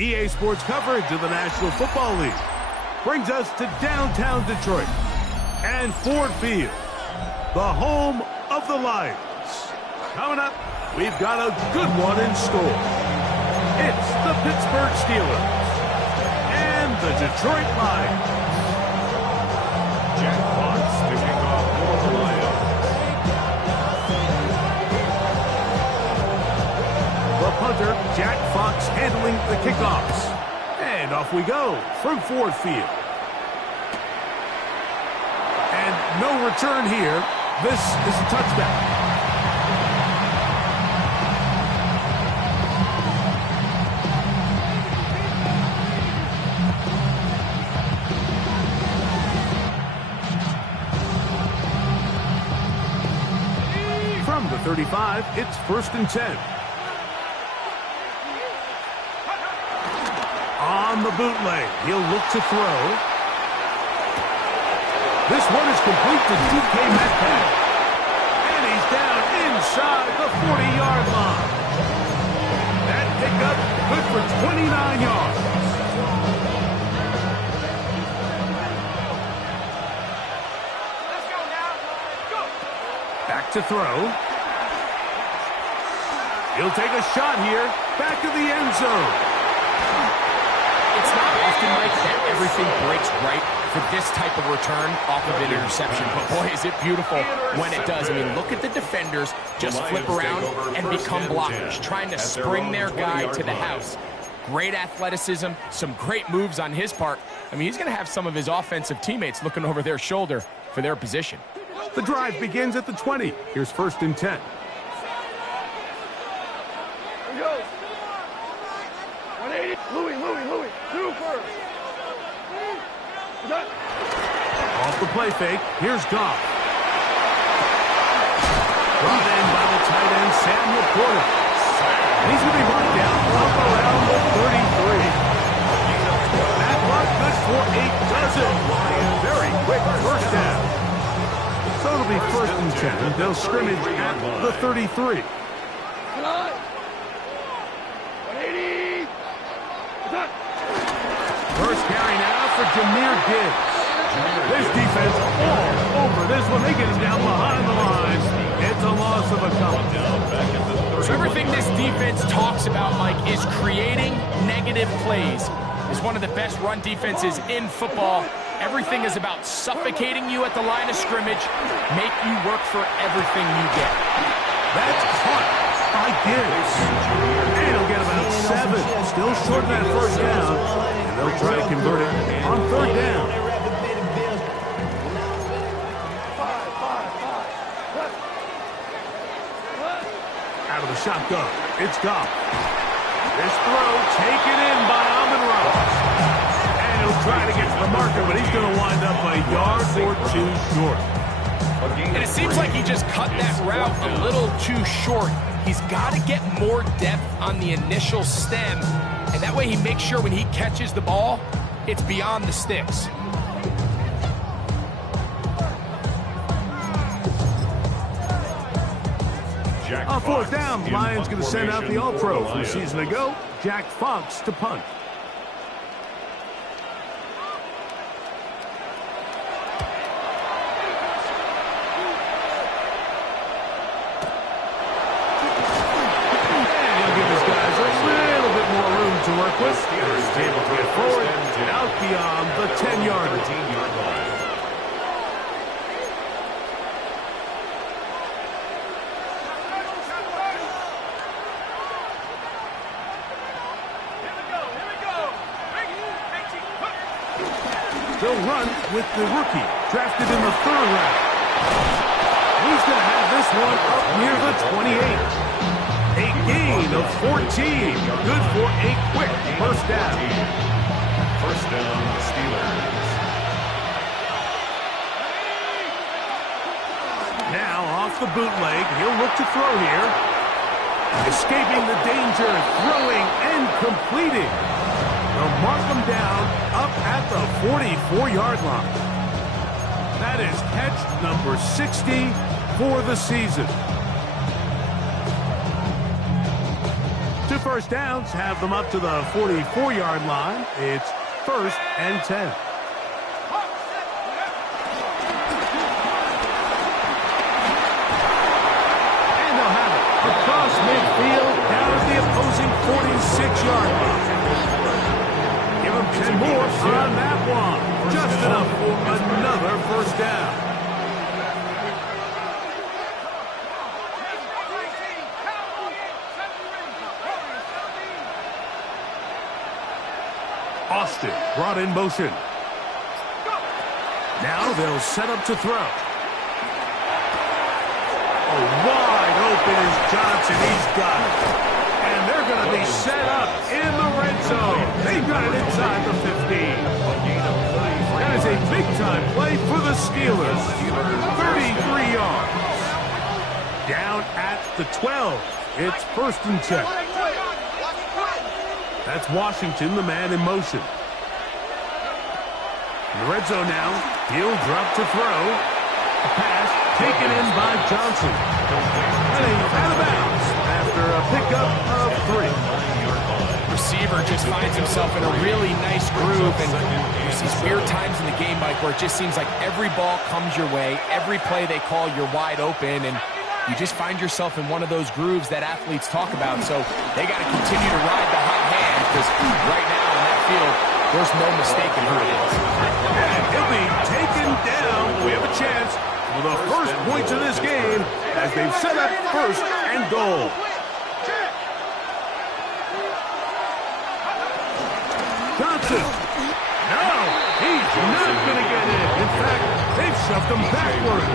EA Sports coverage of the National Football League brings us to downtown Detroit and Ford Field, the home of the Lions. Coming up, we've got a good one in store. It's the Pittsburgh Steelers and the Detroit Lions. Jack Fox to kick off for the Lions. The punter, Jack Fox, handling the kickoffs. And off we go from Ford Field. And no return here. This is a touchdown. From the 35, it's 1st and 10. On the bootleg, he'll look to throw. This one is complete to DK Metcalf. And he's down inside the 40-yard line. That pickup good for 29 yards. Back to throw. He'll take a shot here. Back to the end zone. It's not often, Mike, that everything breaks right for this type of return off of an interception. But boy, is it beautiful when it does. I mean, look at the defenders just flip around and become blockers, trying to spring their guy to the house. Great athleticism, some great moves on his part. I mean, he's going to have some of his offensive teammates looking over their shoulder for their position. The drive begins at the 20. Here's 1st and 10. Louis, two first. Off the play fake, here's Goff. Brought in by the tight end, Sam Laporta. And he's going to be brought down up around the 33. That mark good for 8 dozen. Very quick first down. So it'll be 1st and 10. They'll scrimmage at the 33. First carry now for Jahmyr Gibbs. This defense all over this one. They get him down behind the lines. It's a loss of a couple. So everything this defense talks about, Mike, is creating negative plays. It's one of the best run defenses in football. Everything is about suffocating you at the line of scrimmage, make you work for everything you get. That's caught by Gibbs. And he'll get about 7. Still short of that first down. And they'll try to convert it on 3rd down. Out of the shotgun, it's Goff. This throw taken in by Amon-Ra. And he'll try to get to the marker, but he's going to wind up a yard or 2 short. And it seems like he just cut that route a little too short. He's got to get more depth on the initial stem, and that way he makes sure when he catches the ball, it's beyond the sticks. On 4th down, the Lions going to send out the All-Pro from a season ago, Jack Fox, to punt. With. He's able to get forward and out beyond the 10-yard line. They'll run with the rookie, drafted in the 3rd round. He's going to have this one up near the 28. A gain of 14. Good for a quick first down. First down, the Steelers. Now off the bootleg, he'll look to throw here. Escaping the danger, throwing and completing. They'll mark him down up at the 44-yard line. That is catch number 60 for the season. To first downs have them up to the 44-yard line. It's 1st and 10. Across midfield, down at the opposing 46-yard line. Give him 10 more on that one. Just enough for another first down. Austin brought in motion. Now they'll set up to throw. Wide open is Johnson. He's got it. And they're going to be set up in the red zone. They've got it inside the 15. That is a big-time play for the Steelers. 33 yards. Down at the 12. It's 1st and 10. That's Washington, the man in motion. In the red zone now. He'll drop to throw. A pass taken in by Johnson. Running out of bounds after a pickup of 3. Receiver just finds himself in a really nice groove, and there's these weird times in the game, Mike, where it just seems like every ball comes your way, every play they call, you're wide open, and you just find yourself in one of those grooves that athletes talk about. So they got to continue to ride the hot hand, because right now in that field, there's no mistaking who it is. And he'll be taken down. We have a chance for the first points of this game as they've set up 1st and goal. Johnson. No, he's not going to get in. In fact, they've shoved him backwards.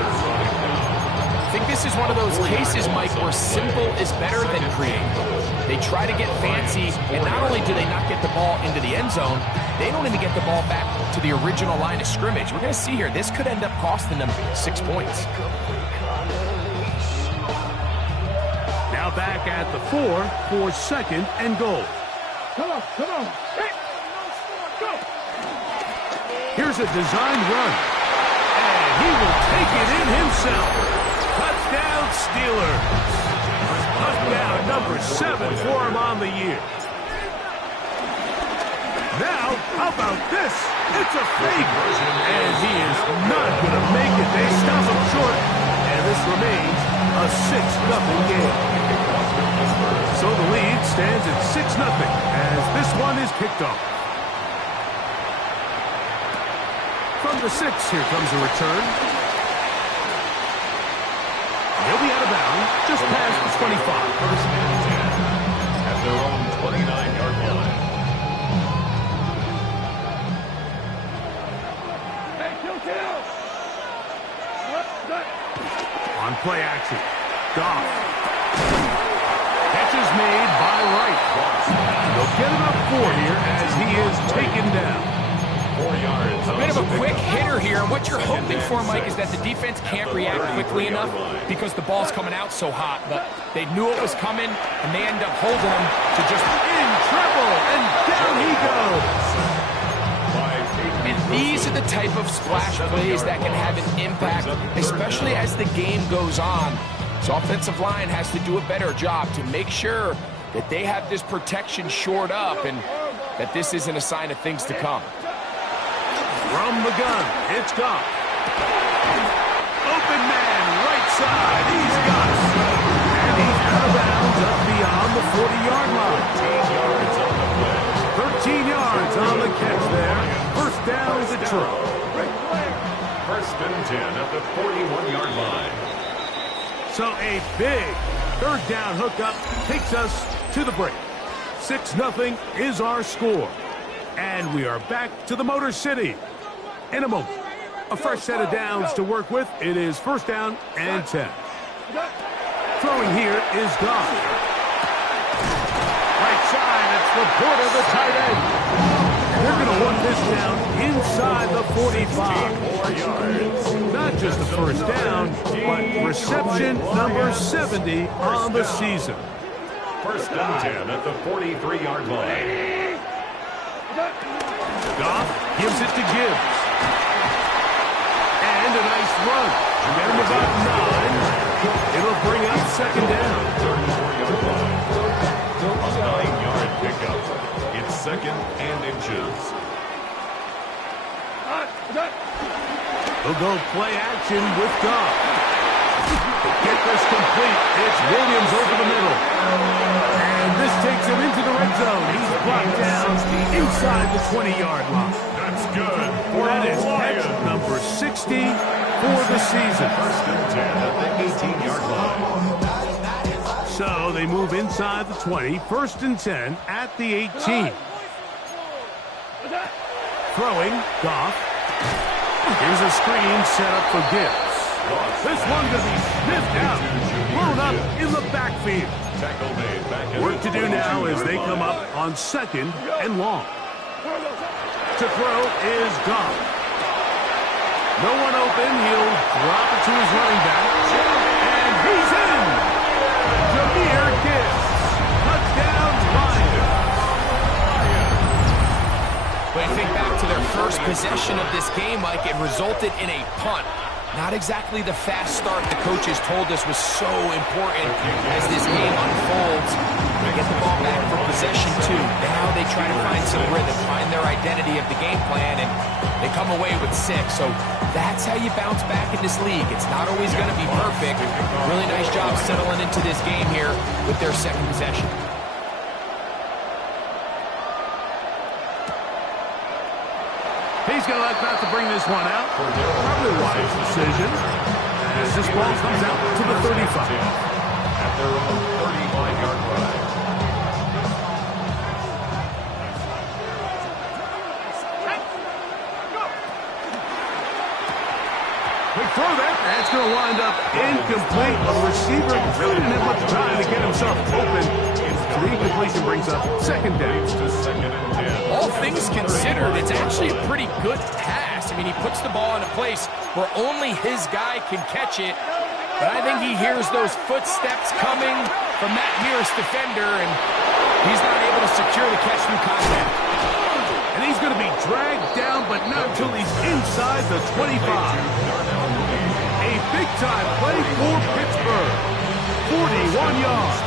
I think this is one of those cases, Mike, where simple is better than creative. They try to get fancy, and not only do they not get the ball into the end zone, they don't even get the ball back to the original line of scrimmage. We're going to see here, this could end up costing them 6 points. Now back at the 4 for 2nd and goal. Come on. Hey. Go. Here's a designed run. And he will take it in himself. Touchdown, Steelers. Touchdown number 7 for him on the year. Now, how about this? It's a fake. And he is not going to make it. They stop him short. And this remains a 6-0 game. So the lead stands at 6-0 as this one is kicked off. From the 6, here comes a return. He'll be out of bounds, just past the 25. First and 10 at their own 29-yard line. Hey, kill. On play action. Goff. Catch is made by Wright. They'll get him up 4 here as he is taken down. 4 yards. A bit of a quick hitter here, and what you're hoping for, Mike, is that the defense can't react quickly enough because the ball's coming out so hot. But they knew it was coming, and they end up holding him to just In trouble, and down he goes. And these are the type of splash plays that can have an impact, especially as the game goes on. So offensive line has to do a better job to make sure that they have this protection shored up and that this isn't a sign of things to come. From the gun, it's Goff. Open man, right side, he's got it. And he's out of bounds up beyond the 40-yard line. 13 yards on the catch there. First down, Detroit. First and 10 at the 41-yard line. So a big 3rd down hookup takes us to the break. 6-0 is our score. And we are back to the Motor City. In a moment, a fresh set of downs to work with. It is 1st down and 10. Throwing here is Goff. Right side, it's Laporta, the tight end. And they're going to want this down inside the 45. Not just the 1st down, but reception number 70 on the season. First and 10 at the 43-yard line. Goff gives it to Gibbs. And a nice run. Get him about 9. It'll bring up 2nd down. 2nd and inches. They'll go play action with Goff. Get this complete. It's Williams over the middle. And this takes him into the red zone. He's brought down inside the 20-yard line. That's good. That is catch number 60 for the season. 1st and 10 at the 18-yard line. So they move inside the 20. 1st and 10 at the 18. Throwing, Goff. Here's a screen set up for Gibbs. This one going to be sniffed out, thrown up in the backfield. Tackle made back at Work to do now as they come up on 2nd and long. To throw is Goff. No one open. He'll drop it to his running back. And he's in. Jahmyr Gibbs. Touchdown, Lions. When you think back to their first possession of this game, Mike, it resulted in a punt. Not exactly the fast start the coaches told us was so important as this game unfolds. They get the ball back for possession 2. Now they try to find some rhythm, find their identity of the game plan, and they come away with 6. So that's how you bounce back in this league. It's not always going to be perfect. Really nice job settling into this game here with their 2nd possession. He's going to like not to bring this one out. Probably a wise decision. As this ball comes out to the 35. At their own 35-yard line. Big throw there. That's going to wind up incomplete. The receiver really didn't have much time to get himself open. The incompletion brings up 2nd down. To 2nd and 10. All things considered, it's actually a pretty good pass. I mean, he puts the ball in a place where only his guy can catch it. But I think he hears those footsteps coming from that nearest defender, and he's not able to secure the catch through contact. And he's going to be dragged down, but not until he's inside the 25. A big-time play for Pittsburgh. 41 yards.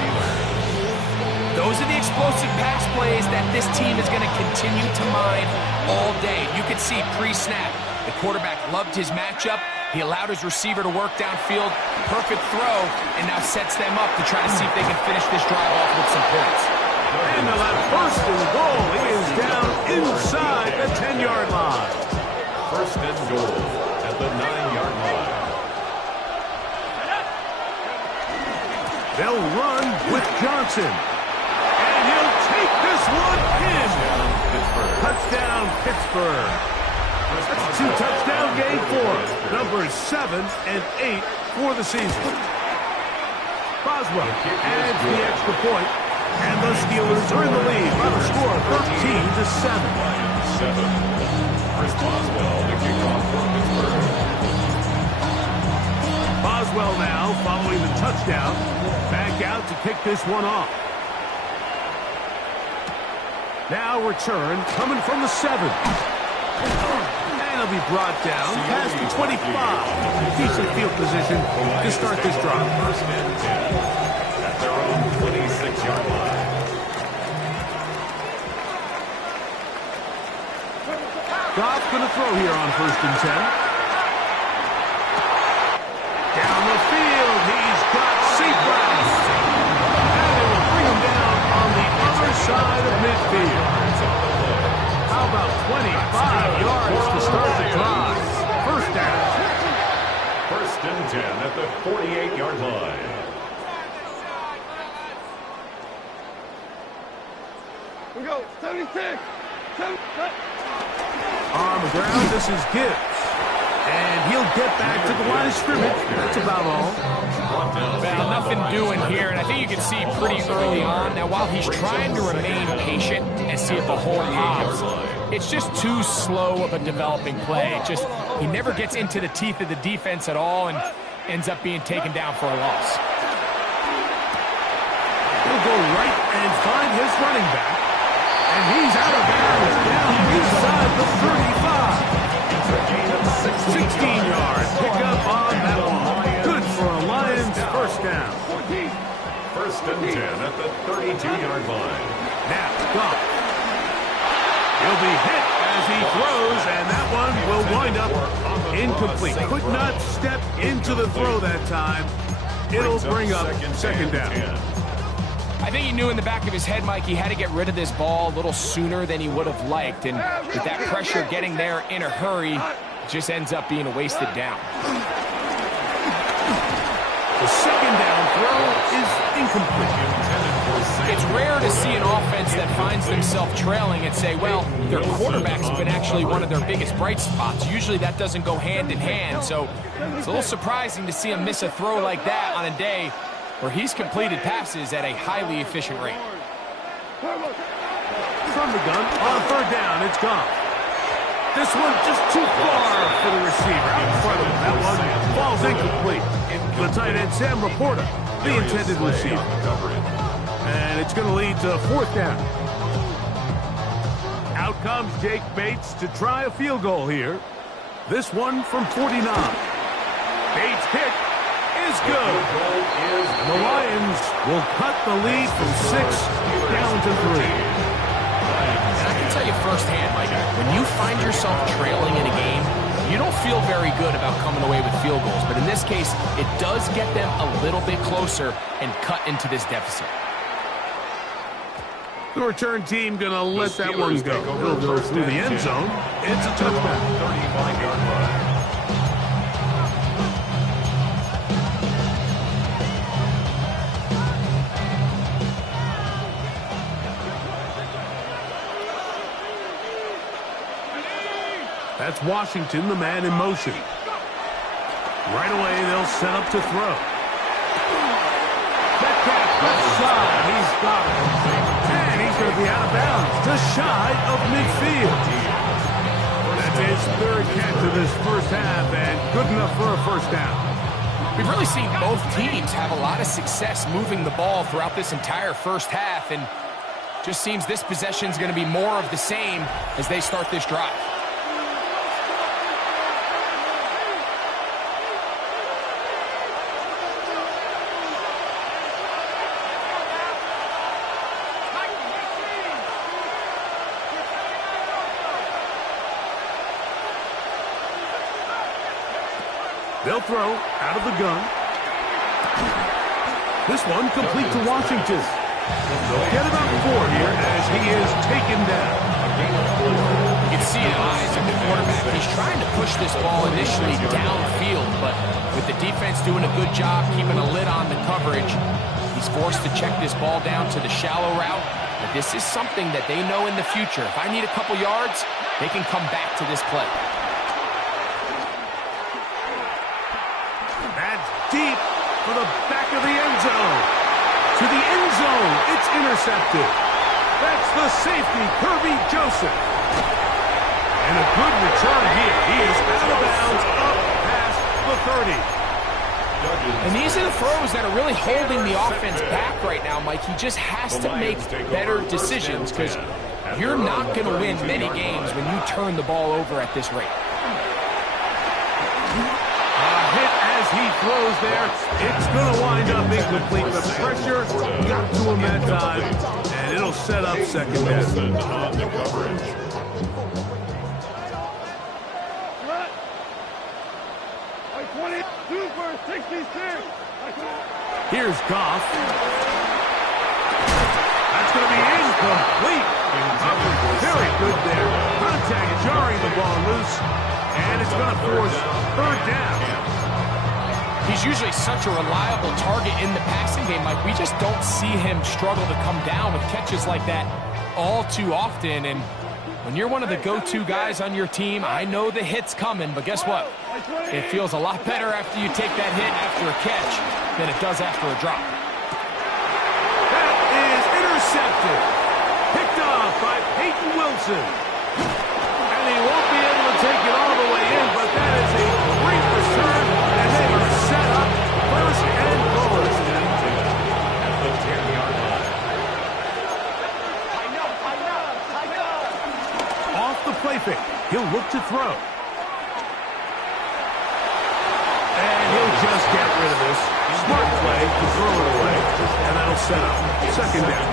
Those are the explosive pass plays that this team is going to continue to mine all day. You can see pre-snap, the quarterback loved his matchup. He allowed his receiver to work downfield. Perfect throw, and now sets them up to try to see if they can finish this drive off with some points. And on that 1st and goal, he is down inside the 10-yard line. 1st and goal at the 9-yard line. They'll run with Johnson. And he'll take this one in. Touchdown, Pittsburgh. That's a 2-touchdown game for numbers 7 and 8 for the season. Boswell adds the extra point, and the Steelers are in the lead by the score of 13-7. 7. Chris Boswell, the kickoff for Pittsburgh. Boswell now, following the touchdown, back out to kick this one off. Now return coming from the 7. And he'll be brought down past the 25. Decent field position to start this drive. 1st and 10 at their own 26-yard line. Goff's going to throw here on 1st and 10. Down the field, he's got Seagrass. And they will bring him down on the other side of midfield. How about 25 yards to start the drive? 1st down. 1st and 10 at the 48-yard line. We go. 76. On the ground, this is Gibbs. And he'll get back to the line of scrimmage. That's about all. Well, nothing doing here, and I think you can see pretty early on. Now, while he's trying to remain patient and see if the hole pops, it's just too slow of a developing play. He never gets into the teeth of the defense at all and ends up being taken down for a loss. He'll go right and find his running back. And he's out of bounds down inside the 35. 16 yards. Pick up on that one. Good for a Lions 1st down. 1st and 10 at the 32-yard line. Now, Goff. He'll be hit as he throws, and that one will wind up incomplete. Could not step into the throw that time. It'll bring up second down. I think he knew in the back of his head, Mike, he had to get rid of this ball a little sooner than he would have liked. And with that pressure getting there in a hurry, it just ends up being a wasted down. The second down throw is incomplete. It's rare to see an offense that finds themselves trailing and say, well, their quarterback's been actually one of their biggest bright spots. Usually that doesn't go hand in hand, so it's a little surprising to see him miss a throw like that on a day where he's completed passes at a highly efficient rate. From the gun, on third down, it's gone. This one just too far for the receiver. Out in front of him, that one falls incomplete. The tight end, Sam Laporta, the intended receiver. And it's going to lead to fourth down. Out comes Jake Bates to try a field goal here. This one from 49. Bates' kick is good. And the Lions will cut the lead from 6 down to 3. And I can tell you firsthand, Mike, when you find yourself trailing in a game, you don't feel very good about coming away with field goals. But in this case, it does get them a little bit closer and cut into this deficit. The return team going to let that one go. He'll go through the end zone. It's a touchdown. 35-yard line. That's Washington, the man in motion. Right away, they'll set up to throw. Metcalf left side. He's got it. And he's going to be out of bounds, just shy of midfield. That's his third catch of this first half, and good enough for a first down. We've really seen both teams have a lot of success moving the ball throughout this entire first half, and just seems this possession's going to be more of the same as they start this drive. They'll throw out of the gun. This one complete to Washington. Get about 4 here as he is taken down. You can see in the eyes of the quarterback. He's trying to push this ball initially downfield, but with the defense doing a good job keeping a lid on the coverage, he's forced to check this ball down to the shallow route. But this is something that they know in the future. If I need a couple yards, they can come back to this play. That's deep for the back of the end zone. To the end zone, it's intercepted. That's the safety, Kirby Joseph. And a good return here. He is out of bounds up past the 30. And these are the throws that are really holding the offense back right now, Mike. He just has to make better decisions because you're not going to win many games when you turn the ball over at this rate. As he throws there, it's going to wind up incomplete. The pressure got to him that time, and it'll set up second down. On the coverage. Like 22 for 66. Here's Goff. That's going to be incomplete. Very good there. Contact jarring the ball loose, and it's going to force third down. He's usually such a reliable target in the passing game, Mike. We just don't see him struggle to come down with catches like that all too often. And when you're one of the go-to guys on your team, I know the hit's coming, but guess what? It feels a lot better after you take that hit after a catch than it does after a drop. That is intercepted. Picked off by Peyton Wilson. And he won't be able to take it all the way in, but that is a great return. And they are set up first and goal. At the 10-yard line. Off the play fake. He'll look to throw. And he'll just get rid of this. Smart play to throw it away. And that'll set up second down.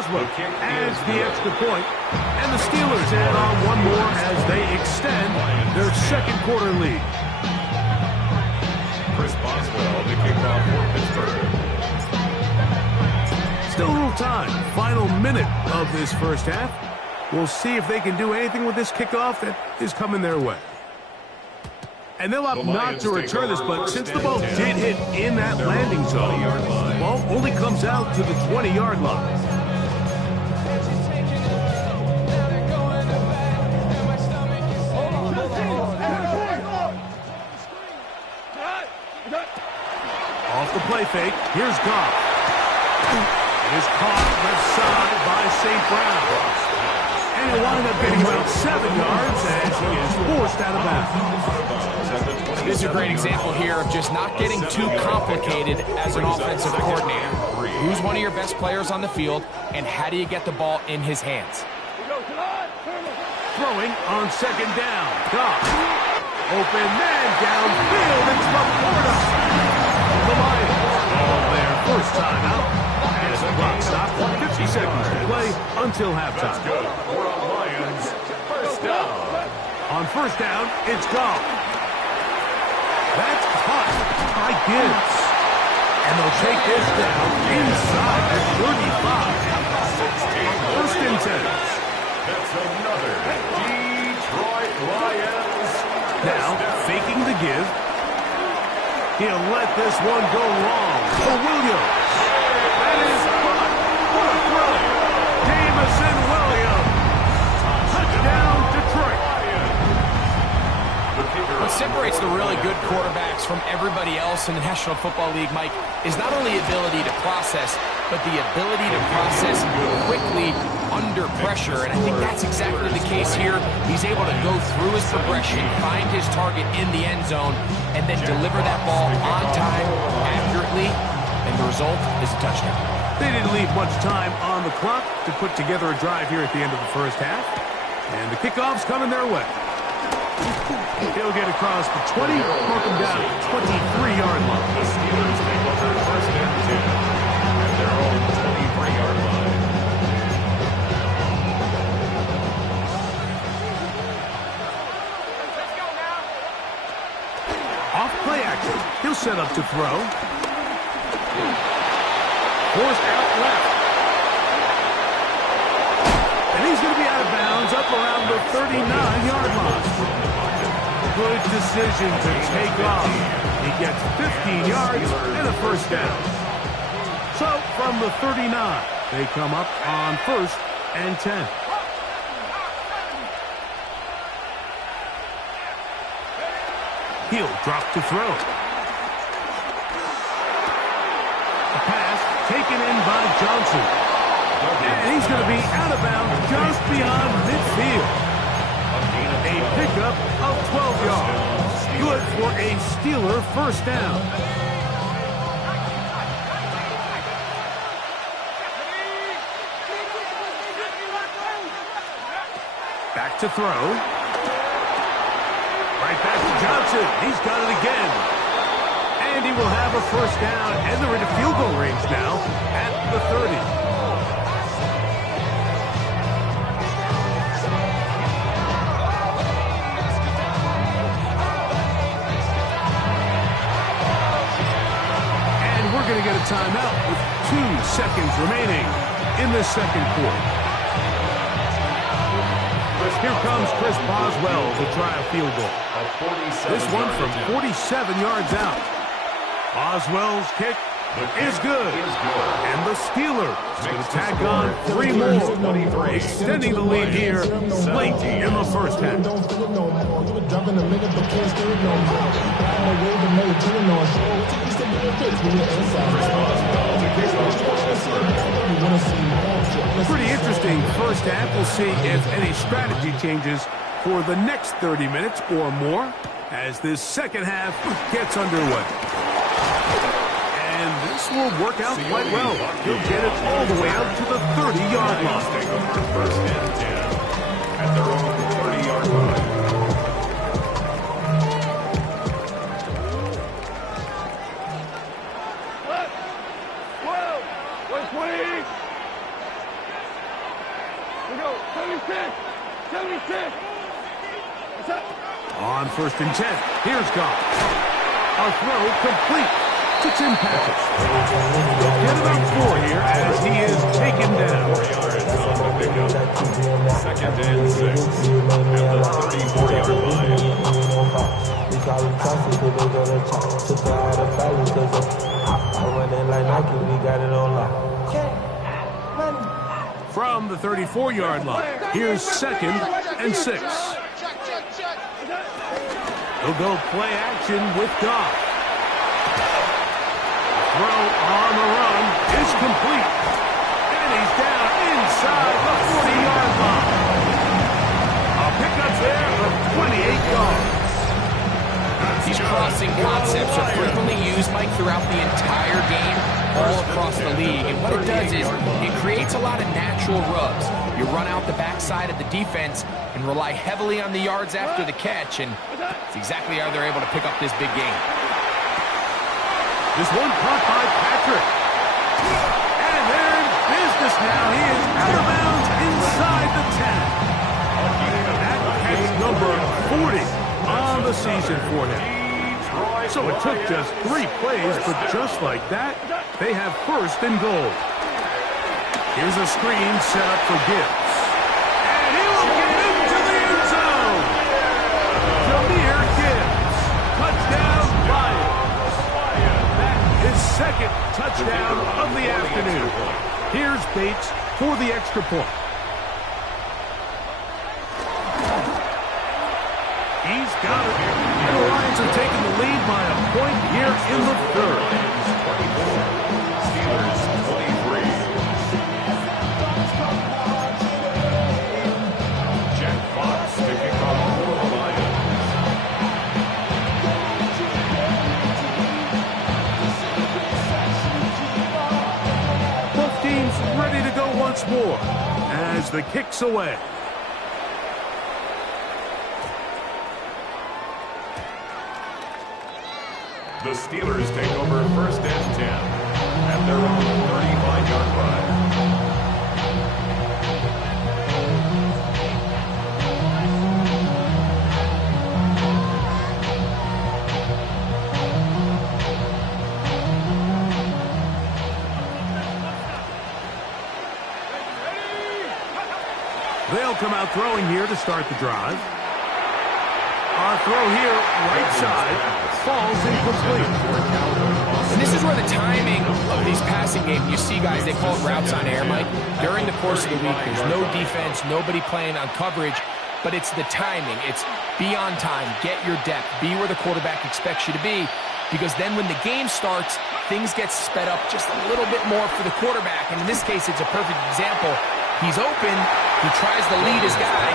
Boswell adds the extra point, and the Steelers add on one more as they extend their second quarter lead. Chris Boswell, the kickoff for Pittsburgh. Still a little time. Final minute of this first half. We'll see if they can do anything with this kickoff that is coming their way. And they'll opt not to return this, but since the ball did hit in that landing zone, the ball only comes out to the 20-yard line. Off the play fake, here's Goff. It is caught left side by St. Brown. And he'll wind up getting about 7 yards as he is forced out of bounds. This is a great example here of just not getting too complicated as an offensive coordinator. Who's one of your best players on the field, and how do you get the ball in his hands? Throwing on second down. Goff. Open man downfield. It's Laporta. The Lions all their first time out. As the clock stopped for 50 seconds to play until halftime. That's good for the Lions. First down. On first down, it's Goff. That's caught by Gibbs. And they'll take this down inside the 35. First and 10. That's another Detroit Lions. Now, faking the give. He'll let this one go long for Williams. That is caught. What a throw. Jamison Williams. Touchdown, Detroit. What separates the really good quarterbacks from everybody else in the National Football League, Mike, is not only ability to process, but the ability to process quickly under pressure. And I think that's exactly the case here. He's able to go through his progression, find his target in the end zone, and then deliver that ball on time, accurately, and the result is a touchdown. They didn't leave much time on the clock to put together a drive here at the end of the first half. And the kickoff's coming their way. He'll get across the 20, mark him down at 23-yard line. The Steelers make up their first and 10 at their own 23-yard line. Off play action. He'll set up to throw. Forced out left. And he's going to be out of bounds up around the 39-yard line. Good decision to take off. He gets 15 yards and a first down. So from the 39, they come up on first and 10. He'll drop to throw. A pass taken in by Johnson. And he's going to be out of bounds just beyond midfield. A pickup of 12 yards. Good for a Steeler first down. Back to throw. Right back to Johnson. He's got it again. And he will have a first down, and they're into field goal range now at the 30. Going to get a timeout with 2 seconds remaining in the second quarter. Here comes Chris Boswell to try a field goal. This one from 47 yards out. Boswell's kick is good. And the Steelers going to tack on 3 more, extending the lead here late in the first half. Pretty interesting first half. We'll see if any strategy changes for the next 30 minutes or more as this second half gets underway. And this will work out quite well. He'll get it all the way out to the 30-yard line. First and 10 at their own 30-yard line. 76. 76. What's up? On 1st and 10, here's Goff. A throw complete to Tim Patrick. He'll get about 4 here as he is taken down. 4 yards on the pickup. 2nd and 6 at the 34-yard line. We call them trusted because they go to chop. Took her out of valley because I went in like Nike, we got it on lock. From the 34-yard line, here's 2nd and 6. He'll go play action with Goff. Throw on the run is complete. And he's down inside the 40-yard line. A pickup there of 28 yards. These crossing concepts are frequently used, Mike, throughout the entire game, all across the league. And what it does is it creates a lot of natural rubs. You run out the backside of the defense and rely heavily on the yards after the catch, and it's exactly how they're able to pick up this big game. This one caught by Patrick. And they're in business now. He is out of bounds inside the 10. That's number 40 on the season for him. So it took just 3 plays, but just like that, they have 1st and goal. Here's a screen set up for Gibbs. And he will get into the end zone. Jahmyr Gibbs. Touchdown, Lions. That is 2nd touchdown of the afternoon. Here's Bates for the extra point. He's got it. And the Lions are taking the lead by a point here in the 3rd. Steelers 23. Jack Fox to kick off for the Lions. Both teams ready to go once more as the kick's away. The Steelers take over 1st and 10 at their own 35-yard line. They'll come out throwing here to start the drive. Our throw here, right side, falls incomplete. And this is where the timing of these passing games, you see guys, they call it routes on air, Mike. During the course of the week, there's no defense, nobody playing on coverage, but it's the timing. It's be on time, get your depth, be where the quarterback expects you to be, because then when the game starts, things get sped up just a little bit more for the quarterback. And in this case, it's a perfect example. He's open, he tries to lead his guy,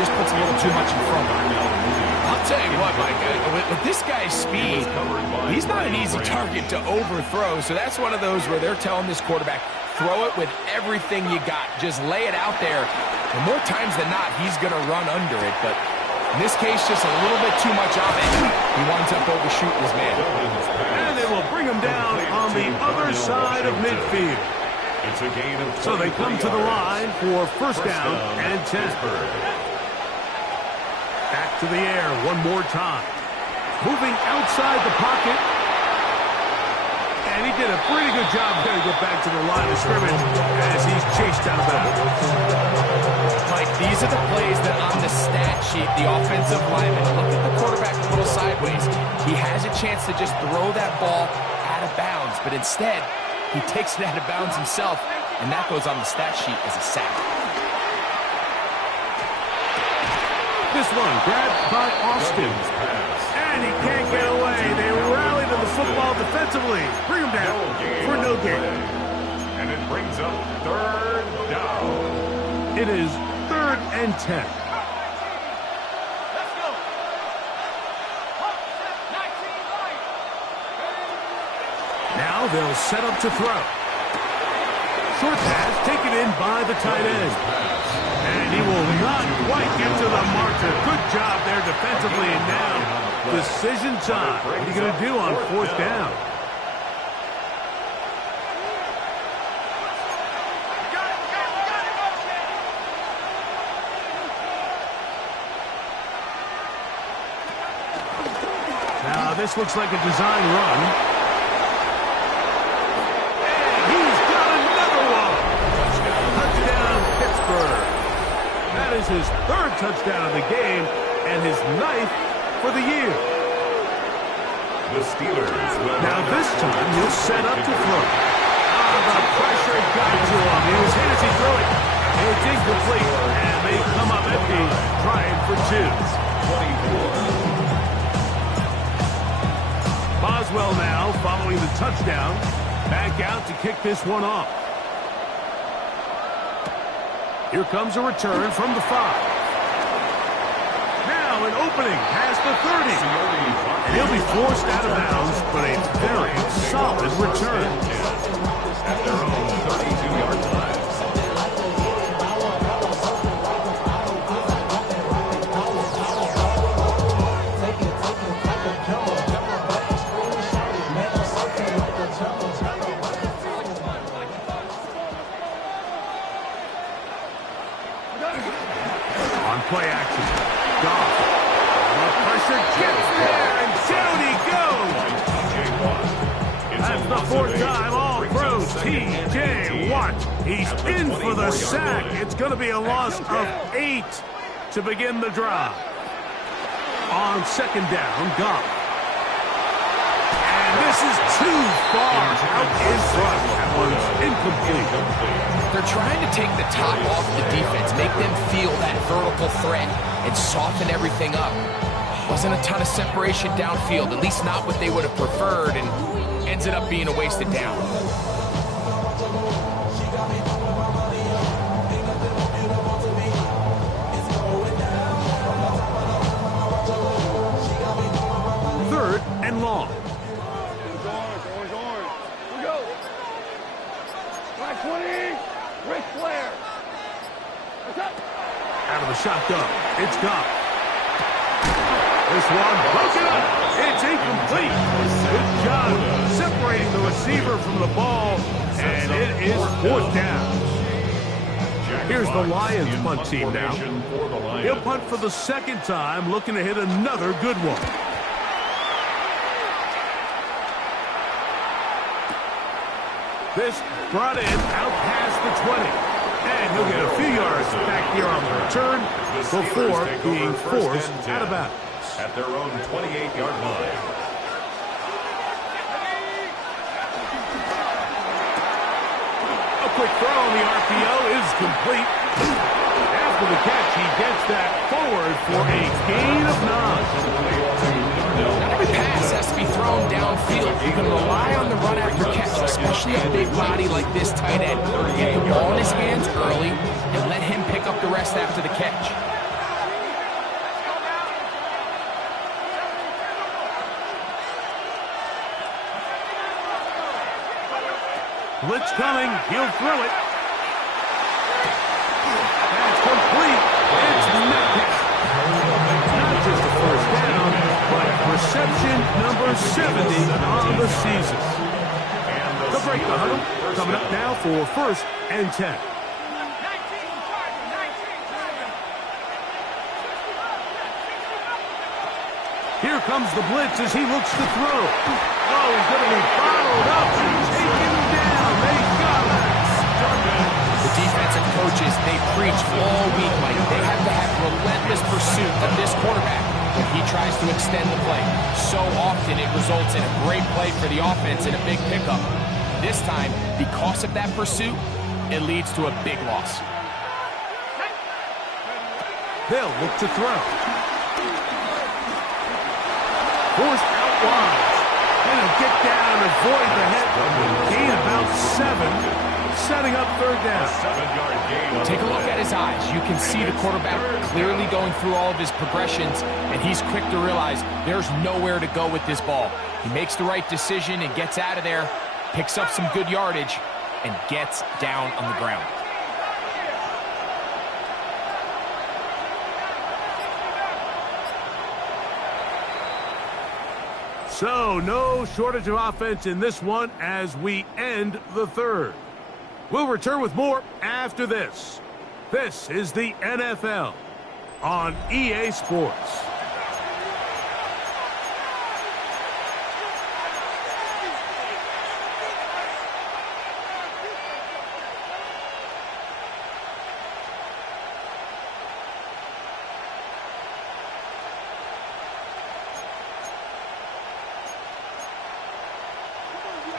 just puts a little too much in front of him. I'll tell you what, Mike, with this guy's speed, he's not an easy target to overthrow. So that's one of those where they're telling this quarterback, throw it with everything you got. Just lay it out there. And more times than not, he's going to run under it. But in this case, just a little bit too much of it. He winds up overshooting his man. And it will bring him down on the other side of midfield. It's a gain of 23 So they come to the line for first down and 10. Back to the air one more time. Moving outside the pocket. And he did a pretty good job there to get back to the line of scrimmage as he's chased out of bounds. Mike, these are the plays that on the stat sheet, the offensive lineman, look at the quarterback a little sideways. He has a chance to just throw that ball out of bounds, but instead, he takes it out of bounds himself, and that goes on the stat sheet as a sack. This one grabbed by Austin. And he can't get away. They rally to the football defensively. Bring him down for no gain. And it brings up 3rd down. It is 3rd and 10. Now they'll set up to throw. Short pass taken in by the tight end. And he will not quite get to the marker. Good job there defensively. And now decision time. What are you going to do on 4th down? this looks like a design run. And he's got another one. Touchdown, Pittsburgh. That is his third touchdown of the game and his 9th for the year. The Steelers will Now this time he'll set up to throw. The pressure got to him. He was hit as he threw it. It's incomplete, and they come up empty, trying for 2. 24. Boswell now following the touchdown. Back out to kick this one off. Here comes a return from the 5. Now an opening past the 30. And he'll be forced out of bounds, but a very solid return. At their own 32-yard line. On play action. Goff. The pressure gets there, and down he goes. That's the 4th time all pro T.J. Watt. He's in for the sack. It's going to be a loss of 8 to begin the drive. On 2nd down, Goff. And this is too far out in front. That one's incomplete. They're trying to take the top off the defense, make them feel that vertical threat, and soften everything up. Wasn't a ton of separation downfield, at least not what they would have preferred, and ended up being a wasted down. Third and long. Out of the shotgun, it's Goff. This one broken up. It's incomplete. Good job separating the receiver from the ball, and it is 4th down. Here's the Lions punt team now. He'll punt for the 2nd time, looking to hit another good one. This brought in out past the 20. And he'll get a few yards back here on the return before being forced out of bounds. At their own 28-yard line. A quick throw on the RPO is complete. After the catch, he gets that forward for a gain of 9. Not every pass has to be thrown downfield. You can rely on the run after catch, especially a big body like this tight end. Get the ball in his hands early and let him pick up the rest after the catch. Blitz coming. He'll throw it. That's complete. It's Metcalf. Not just a first down, but reception number 70 on the season. The break the huddle. Coming up now for 1st and 10. Here comes the blitz as he looks to throw. Oh, he's going to be followed up and taken down. They got it. The defensive coaches, they preach all week, Mike. They have to have relentless pursuit of this quarterback when he tries to extend the play. So often it results in a great play for the offense and a big pickup. This time, because of that pursuit, it leads to a big loss. They'll look to throw. Forced out wide. And he'll get down and avoid the hit. Gain about 7. Setting up 3rd down. 7-yard gain. Take a look at his eyes. You can see the quarterback clearly going through all of his progressions, and he's quick to realize there's nowhere to go with this ball. He makes the right decision and gets out of there, picks up some good yardage, and gets down on the ground. So, no shortage of offense in this one as we end the 3rd. We'll return with more after this. This is the NFL on EA Sports.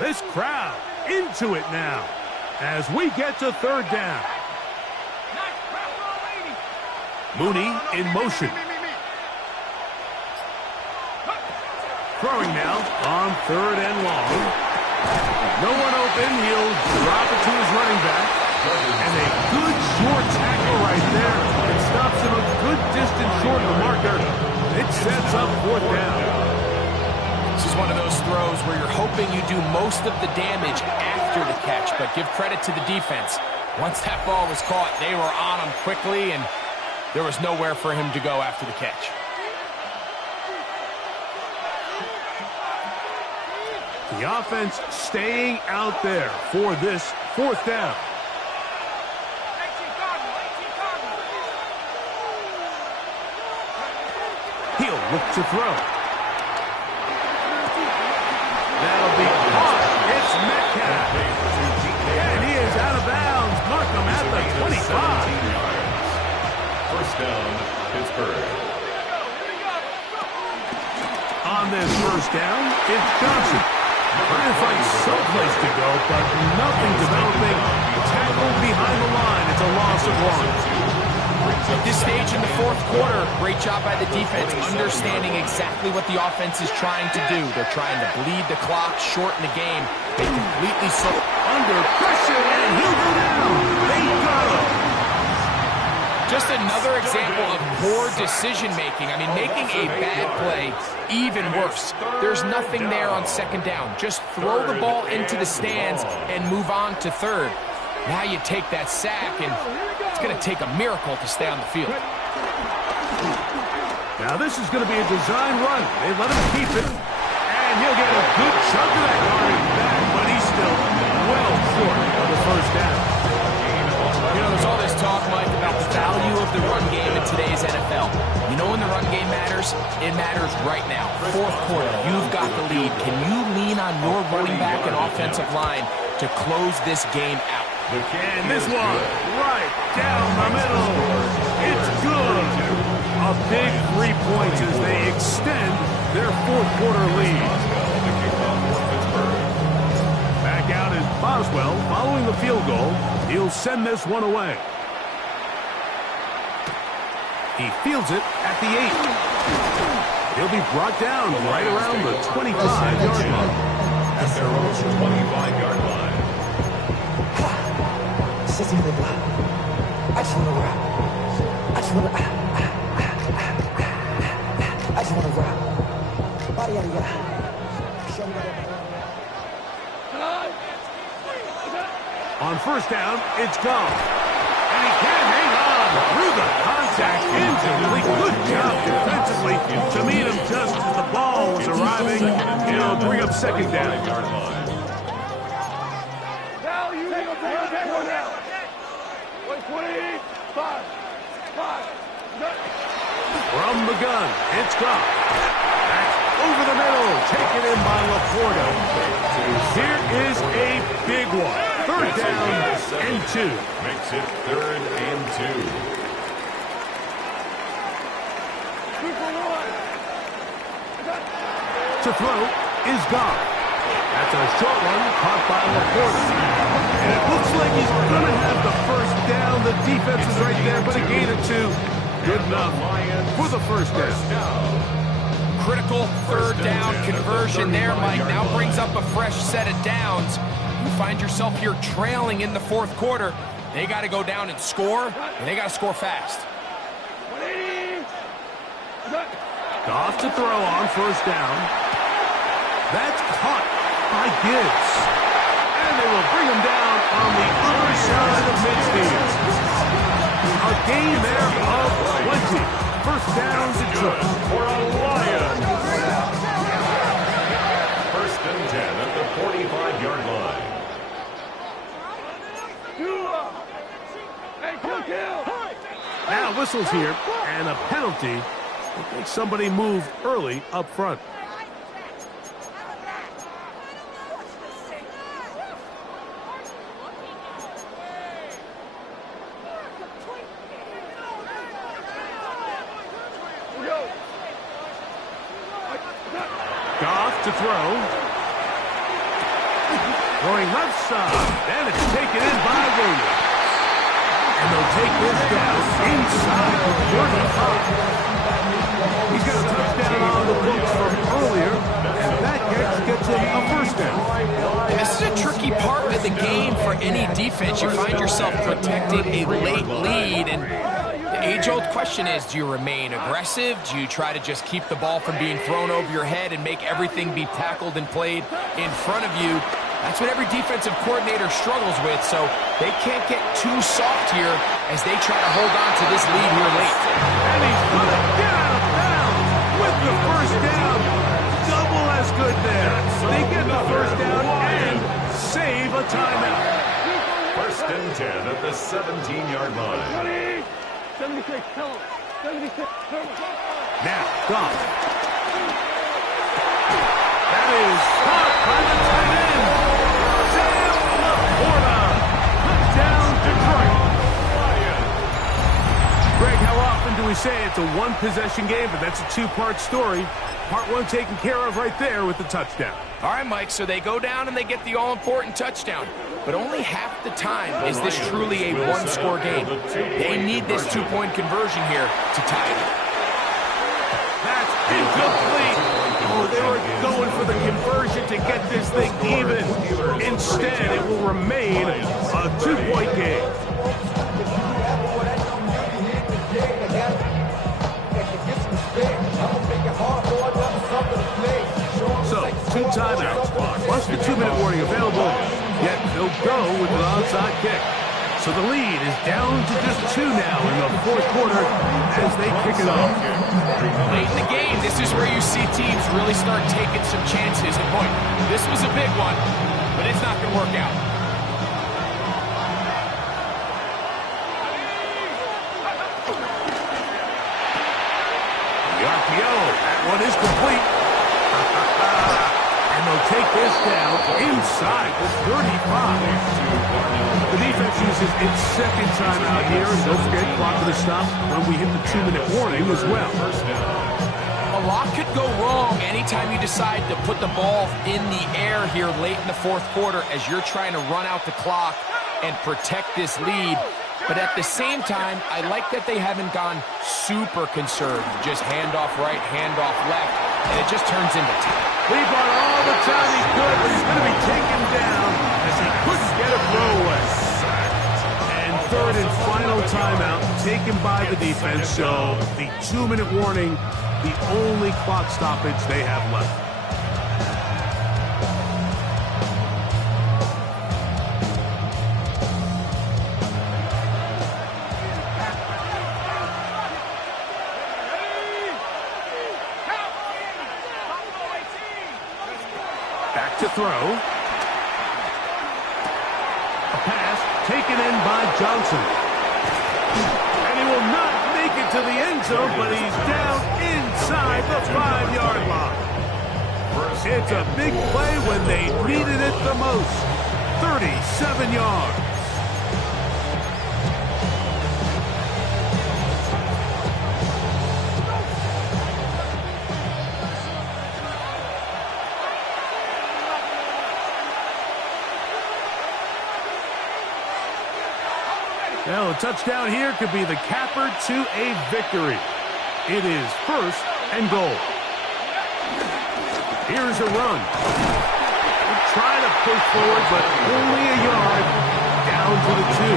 This crowd into it now as we get to third down. Mooney in motion. Throwing now on third and long. No one open. He'll drop it to his running back. And a good short tackle right there. It stops him a good distance short of the marker. It sets up fourth down. This is one of those throws where you're hoping you do most of the damage after the catch, but give credit to the defense. Once that ball was caught, they were on him quickly, and there was nowhere for him to go after the catch. The offense staying out there for this fourth down. He'll look to throw. That'll be caught. It's Metcalf. And he is out of bounds. Mark him at the 25. First down, Pittsburgh. On this first down, it's Johnson. Trying to find someplace to go, but nothing developing. Tackled behind the line. It's a loss of one. At this stage in the fourth quarter, great job by the defense, understanding exactly what the offense is trying to do. They're trying to bleed the clock, shorten the game. They completely under pressure, and he'll go down. They got him. Just another example of poor decision-making. I mean, making a bad play even worse. There's nothing there on second down. Just throw the ball into the stands and move on to third. Now you take that sack, and it's going to take a miracle to stay on the field. Now this is going to be a design run. They let him keep it, and he'll get a good chunk of that yardage back, but he's still well short of the first down. You know, there's all this talk, Mike, about the value of the run game in today's NFL. You know when the run game matters? It matters right now. Fourth quarter, you've got the lead. Can you lean on your running back and offensive line to close this game out? And this one, right down the middle. It's good. A big 3 points as they extend their fourth quarter lead. Back out is Boswell following the field goal. He'll send this one away. He fields it at the 8. He'll be brought down right around the 25-yard line. At their own 25-yard line. I just want to rock. I just want to rock. Body out of ya. Show me On first down, it's gone. And he can't hang on through the contact. Incomplete. Good job defensively to meet him just as the ball was arriving. He'll bring up second down. From the gun, it's gone. Back over the middle, taken in by Laporta. Here is a big one. Third down and 2. Makes it third and 2. To throw is gone. That's a short one caught by Laporta. And it looks like he's going to have the first down. The defense is right there, but a gain of 2. Good enough for the first down. Critical third down conversion there, Mike. Now brings up a fresh set of downs. You find yourself here trailing in the fourth quarter. They got to go down and score, and they got to score fast. Goff to throw on first down. That's caught by Gibbs. And they will bring him down on the other side of midfield. A gain there of 20. First down Detroit. For a Lion. First and 10 at the 45-yard line. Now whistles here, and a penalty. I think somebody moved early up front. Goff to throw. Throwing left side. And it's taken in by Williams. And they'll take this down inside the 35. He's got a touchdown on the books from earlier, and that catch gets him a first down. And this is a tricky part of the game for any defense. You find yourself protecting a late lead, and the age-old question is, do you remain aggressive? Do you try to just keep the ball from being thrown over your head and make everything be tackled and played in front of you? That's what every defensive coordinator struggles with, so they can't get too soft here as they try to hold on to this lead here late. And he's going to get out of bounds with the first down. Double as good there. They get the first down and save a timeout. First and 10 at the 17-yard line. 76, tell him. 76, turn. Now, gone. That is caught by the tight end. Sam Laporta. Touchdown, Detroit. Greg, how often do we say it's a one-possession game, but that's a two-part story? Part one taken care of right there with the touchdown. All right, Mike, so they go down and they get the all-important touchdown. But only half the time is this truly a one-score game. They need this two-point conversion here to tie it. That's incomplete. Oh, they were going for the conversion to get this thing even. Instead, it will remain a two-point game. So, two timeouts, plus the 2-minute warning available, yet they'll go with an onside kick. So the lead is down to just 2 now in the fourth quarter as they kick it off. Late in the game, this is where you see teams really start taking some chances. And boy, this was a big one, but it's not going to work out. The RPO, that one is complete. And they'll take this down inside the 35. The defense uses its second timeout here, and don't forget, clock to stop when we hit the 2-minute warning as well. A lot could go wrong anytime you decide to put the ball in the air here late in the fourth quarter as you're trying to run out the clock and protect this lead. But at the same time, I like that they haven't gone super conserved. Just handoff right, handoff left, and it just turns into time. He bought all the time he could, but he's going to be taken down as he couldn't get a throwaway. And third and final timeout taken by the defense, so the 2-minute warning, the only clock stoppage they have left. Back to throw. A pass taken in by Johnson. And he will not make it to the end zone, but he's down inside the 5-yard line. It's a big play when they needed it the most. 37 yards. Well, a touchdown here could be the capper to a victory. It is first and goal. Here's a run. We're trying to push forward, but only a yard down to the 2.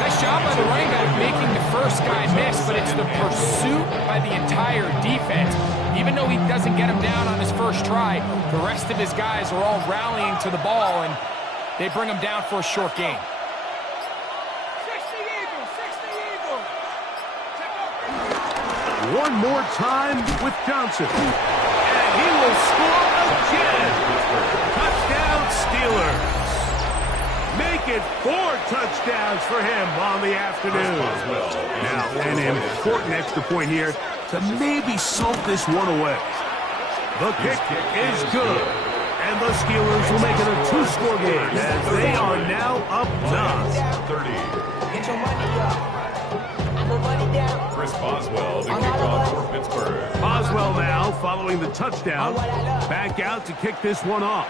Nice job by the running back making the first guy miss, but it's the pursuit by the entire defense. Even though he doesn't get him down on his first try, the rest of his guys are all rallying to the ball, and they bring him down for a short gain. One more time with Johnson. And he will score again. Touchdown, Steelers. Make it 4 touchdowns for him on the afternoon. Now, an important extra point here to maybe salt this one away. The kick is good. And the Steelers will make it a 2-score game as they are now up 9. 30. Get your money up. Money down. Chris Boswell, the kickoff for Pittsburgh. Boswell now following the touchdown. Back out to kick this one off.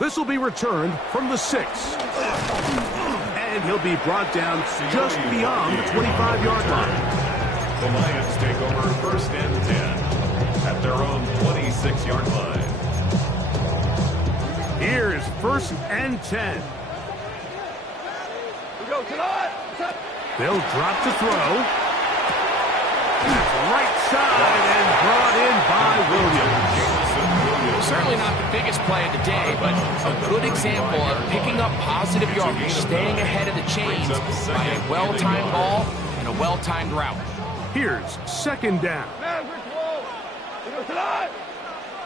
This will be returned from the 6. And he'll be brought down just beyond the 25-yard line. The Lions take over 1st and 10 at their own 26-yard line. Here's 1st and 10. We go tonight. They'll drop to throw. That's right side and brought in by Williams. Certainly not the biggest play of the day, but a good example of picking up positive yardage, staying ahead of the chains by a well-timed ball and a well-timed route. Here's 2nd down. Maverick, whoa. We go tonight.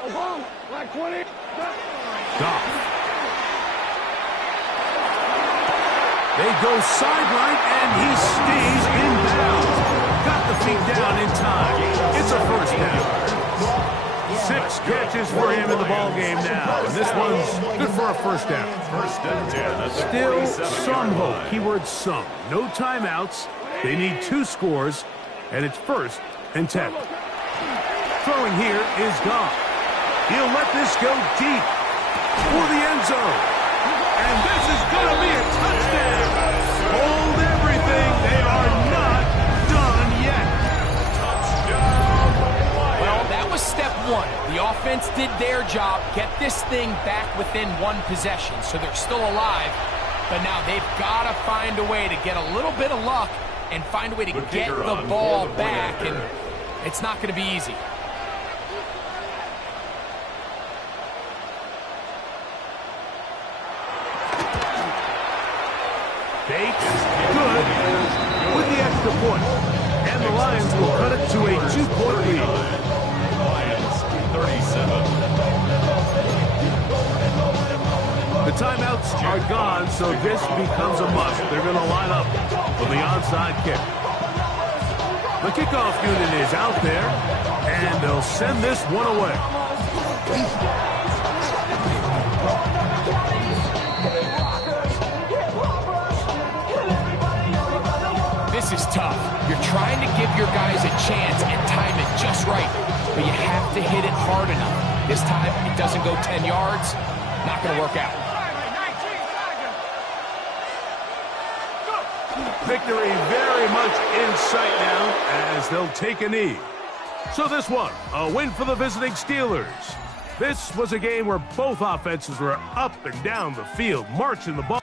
Obama, like 20. Goff. They go sideline, and he stays in bounds. Got the feet down in time. It's a 1st down. 6 catches for him in the ball game now. And this one's good for a 1st down. 1st and 10. Still some hope. Keyword some. No timeouts. They need 2 scores, and it's 1st and 10. Throwing here is Goff. He'll let this go deep for the end zone. And this is going to be a touchdown. Hold everything. They are not done yet. Well, that was step 1. The offense did their job, get this thing back within 1 possession, so they're still alive. But now they've got to find a way to get a little bit of luck and find a way to get the ball back, and it's not going to be easy. Bates, good, with the extra point. And the Lions will cut it to a 2-point lead. Lions 37. The timeouts are gone, so this becomes a must. They're going to line up for the onside kick. The kickoff unit is out there, and they'll send this one away. This is tough. You're trying to give your guys a chance and time it just right, but you have to hit it hard enough. This time, it doesn't go 10 yards. Not going to work out. Victory very much in sight now as they'll take a knee. So this one, a win for the visiting Steelers. This was a game where both offenses were up and down the field, marching the ball.